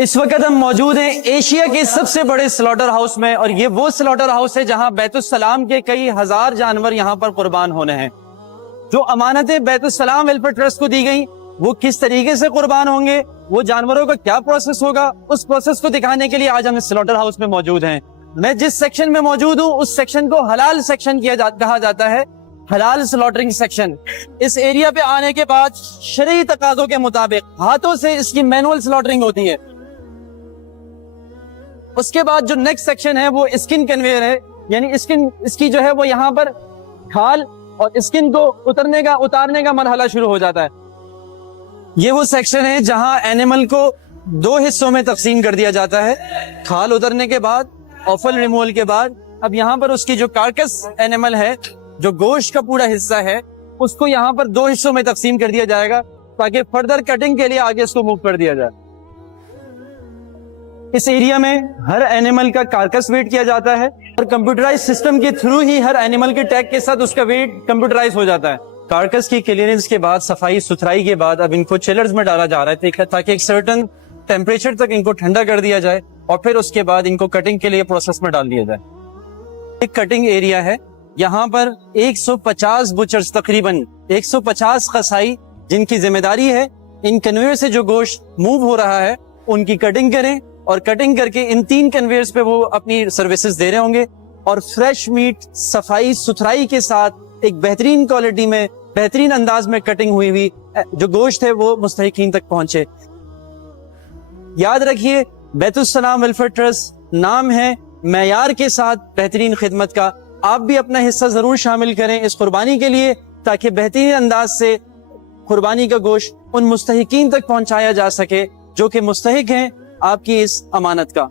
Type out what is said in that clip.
इस वक्त हम मौजूद हैं एशिया के सबसे बड़े स्लॉटर हाउस में, और ये वो स्लॉटर हाउस है जहां बैतुस्सलाम के कई हजार जानवर यहां पर कुर्बान होने हैं। जो अमानतें बैतुस्सलाम वेलफेयर ट्रस्ट को दी गई वो किस तरीके से कुर्बान होंगे, वो जानवरों का क्या प्रोसेस होगा, उस प्रोसेस को दिखाने के लिए आज हम इस स्लॉटर हाउस में मौजूद हैं। मैं जिस सेक्शन में मौजूद हूँ उस सेक्शन को हलाल सेक्शन कहा जाता है, हलाल स्लॉटरिंग सेक्शन। इस एरिया पे आने के बाद शरई तकाज़ों के मुताबिक हाथों से इसकी मैनुअल स्लॉटरिंग होती है। उसके बाद जो नेक्स्ट सेक्शन है वो स्किन कन्वेयर है, यानी स्किन इसकी जो है वो यहाँ पर खाल और स्किन को उतारने का मरहला शुरू हो जाता है। ये वो सेक्शन है जहां एनिमल को दो हिस्सों में तकसीम कर दिया जाता है। खाल उतरने के बाद, ऑफल रिमूवल के बाद, अब यहाँ पर उसकी जो कार्कस एनिमल है, जो गोश्त का पूरा हिस्सा है, उसको यहाँ पर दो हिस्सों में तकसीम कर दिया जाएगा ताकि फर्दर कटिंग के लिए आगे इसको मूव कर दिया जाए। इस एरिया में हर एनिमल का कार्कस वेट किया जाता है और कंप्यूटराइज सिस्टम के थ्रू ही हर एनिमल के टैग के साथ उसका वेट कंप्यूटराइज हो जाता है। कार्कस की क्लीयरेंस के बाद, सफाई सुथराई के बाद अब इनको चिलर्स में डाला जा रहा है ताकि एक सर्टेन टेम्परेचर तक इनको ठंडा कर दिया जाए और फिर उसके बाद इनको कटिंग के लिए प्रोसेस में डाल दिया जाए। एक कटिंग एरिया है, यहाँ पर 150 बुचर्स, तकरीबन 150 कसाई जिनकी जिम्मेदारी है इन कन्वेयर से जो गोश्त मूव हो रहा है उनकी कटिंग करें, और कटिंग करके इन 3 कन्वेयर्स पे वो अपनी सर्विसेज दे रहे होंगे और फ्रेश मीट सफाई सुथराई के साथ एक बेहतरीन क्वालिटी में, बेहतरीन अंदाज में कटिंग हुई जो गोश्त है वो मुस्तहिकीन तक पहुंचे। याद रखिए, बैतुस्सलाम वेलफेयर ट्रस्ट नाम है मेयार के साथ बेहतरीन खिदमत का। आप भी अपना हिस्सा जरूर शामिल करें इस कुर्बानी के लिए, ताकि बेहतरीन अंदाज से कुर्बानी का गोश्त उन मुस्तहिकीन तक पहुंचाया जा सके जो कि मुस्तहिक हैं आपकी इस अमानत का।